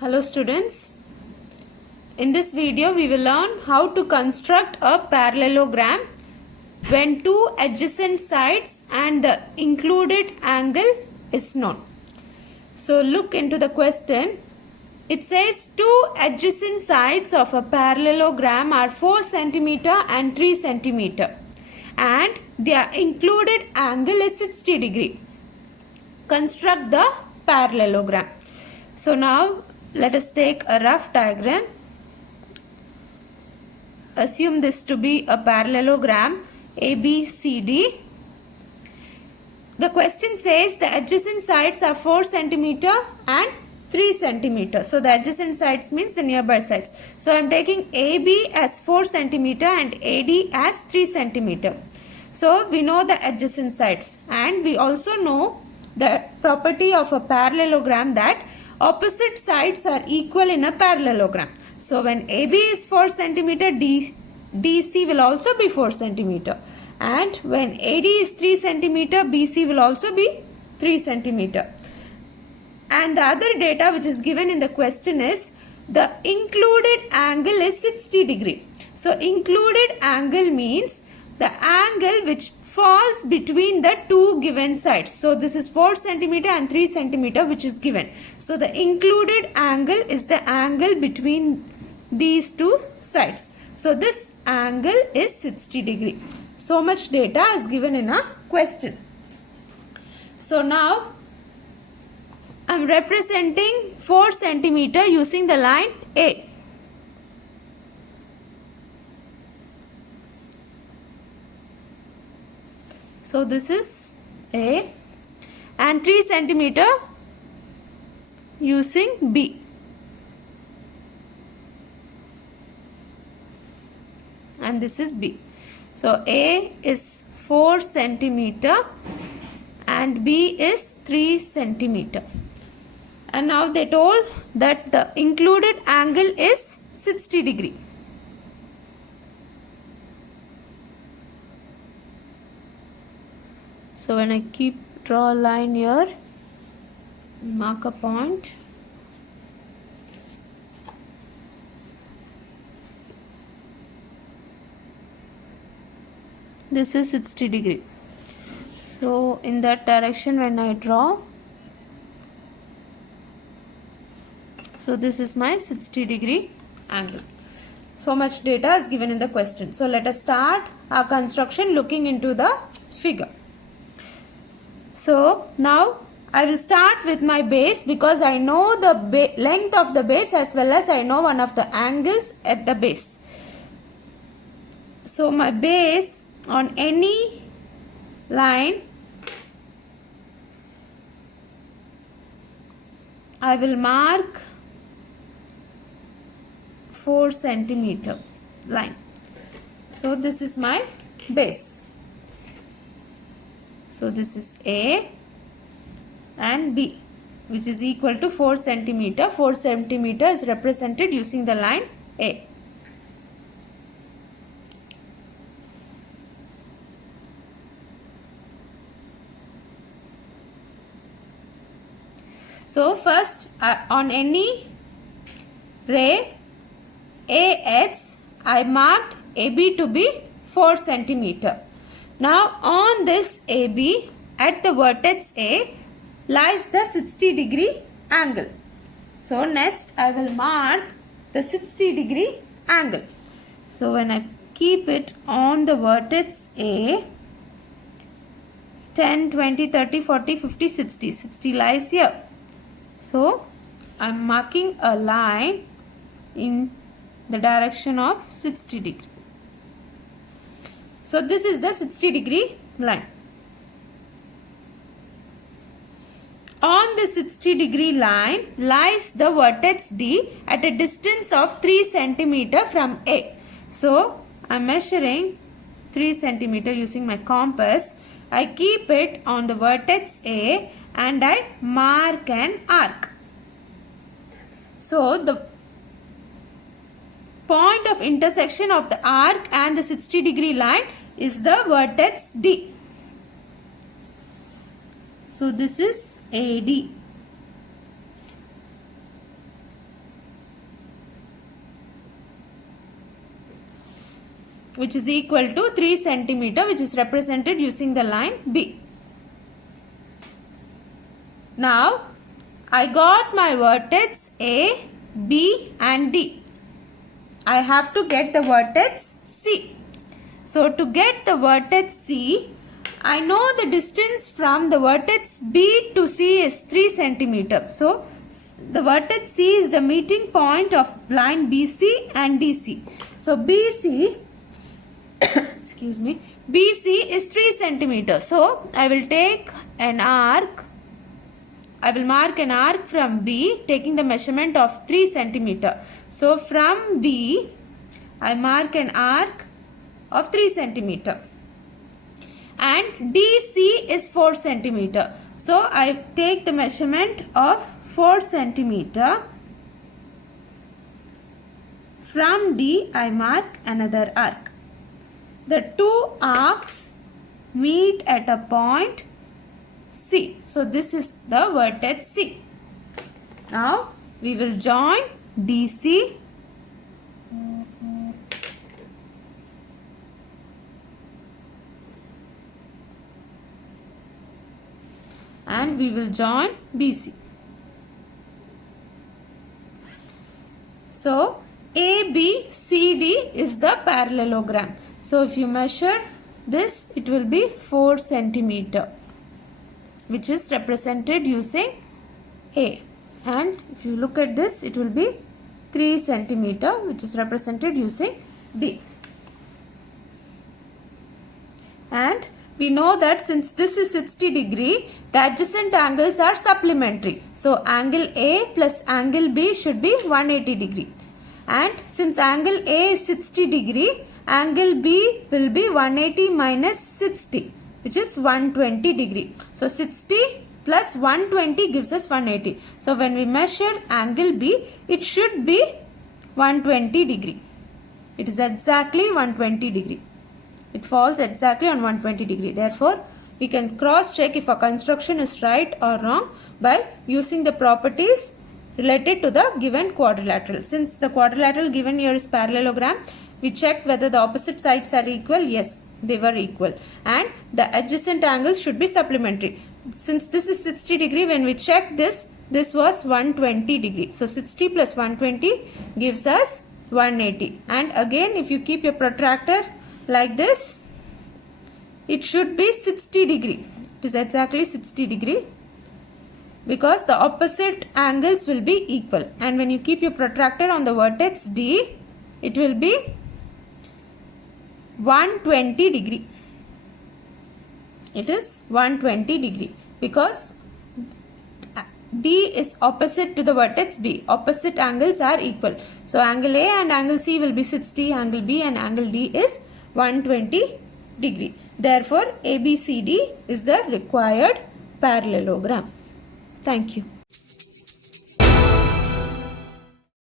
Hello students, in this video we will learn how to construct a parallelogram when two adjacent sides and the included angle is known. So look into the question. It says two adjacent sides of a parallelogram are 4 centimeter and 3 centimeter and their included angle is 60 degree. Construct the parallelogram. So now let us take a rough diagram. Assume this to be a parallelogram ABCD. The question says the adjacent sides are 4 centimeter and 3 centimeter. So the adjacent sides means the nearby sides. So I am taking AB as 4 centimeter and AD as 3 centimeter. So we know the adjacent sides and we also know the property of a parallelogram that opposite sides are equal in a parallelogram. So when AB is 4 centimeter, DC will also be 4 centimeter. And when AD is 3 centimeter, BC will also be 3 centimeter. And the other data which is given in the question is the included angle is 60 degree. So included angle means the angle which falls between the two given sides. So this is 4 centimeter and 3 centimeter which is given. So the included angle is the angle between these two sides. So this angle is 60 degree. So much data is given in a question. So now I am representing 4 centimeter using the line A. So this is A and 3 centimeter using B. And this is B. So A is 4 centimeter and B is 3 centimeter. And now they told that the included angle is 60 degree. So when I draw a line here, mark a point. This is 60 degree. So in that direction when I draw, so this is my 60 degree angle. So much data is given in the question. So let us start our construction looking into the figure. So now I will start with my base because I know the length of the base as well as I know one of the angles at the base. So my base on any line, I will mark 4 centimeter line. So this is my base. So this is A and B which is equal to 4 centimeter. 4 centimeter is represented using the line A. So first on any ray AX, I marked AB to be 4 centimeter. Now on this AB at the vertex A lies the 60 degree angle. So next I will mark the 60 degree angle. So when I keep it on the vertex A, 10, 20, 30, 40, 50, 60. 60 lies here. So I am marking a line in the direction of 60 degree. So this is the 60 degree line. On the 60 degree line lies the vertex D at a distance of 3 centimeter from A. So I am measuring 3 centimeter using my compass. I keep it on the vertex A and I mark an arc. So the point of intersection of the arc and the 60 degree line is the vertex D. So this is AD. which is equal to 3 centimeter, which is represented using the line B. Now I got my vertex A, B and D. I have to get the vertex C. So to get the vertex C, I know the distance from the vertex B to C is 3 centimeter. So the vertex C is the meeting point of line BC and DC. So BC excuse me, BC is 3 centimeter. So I will take an arc. I will mark an arc from B taking the measurement of 3 centimeter. So from B, I mark an arc of 3 centimeter. And DC is 4 centimeter. So I take the measurement of 4 centimeter. From D, I mark another arc. The two arcs meet at a point C. So this is the vertex C. Now we will join DC and we will join BC. So ABCD is the parallelogram. So if you measure this, it will be 4 centimeter, which is represented using A. And if you look at this, it will be 3 centimeter, which is represented using D. And we know that since this is 60 degree, the adjacent angles are supplementary. So angle A plus angle B should be 180 degree. And since angle A is 60 degree, angle B will be 180 minus 60, which is 120 degree. So 60 plus 120 gives us 180. So when we measure angle B, it should be 120 degree. It is exactly 120 degree. It falls exactly on 120 degree. Therefore, we can cross check if a construction is right or wrong by using the properties related to the given quadrilateral. Since the quadrilateral given here is parallelogram, we checked whether the opposite sides are equal. Yes, they were equal. And the adjacent angles should be supplementary. Since this is 60 degree, when we check this, this was 120 degree. So 60 plus 120 gives us 180. And again, if you keep your protractor like this, it should be 60 degree. It is exactly 60 degree because the opposite angles will be equal. And when you keep your protractor on the vertex D, it will be 120 degree. It is 120 degree because D is opposite to the vertex B. Opposite angles are equal. So angle A and angle C will be 60, angle B and angle D is 120 degree. Therefore, ABCD is the required parallelogram. Thank you.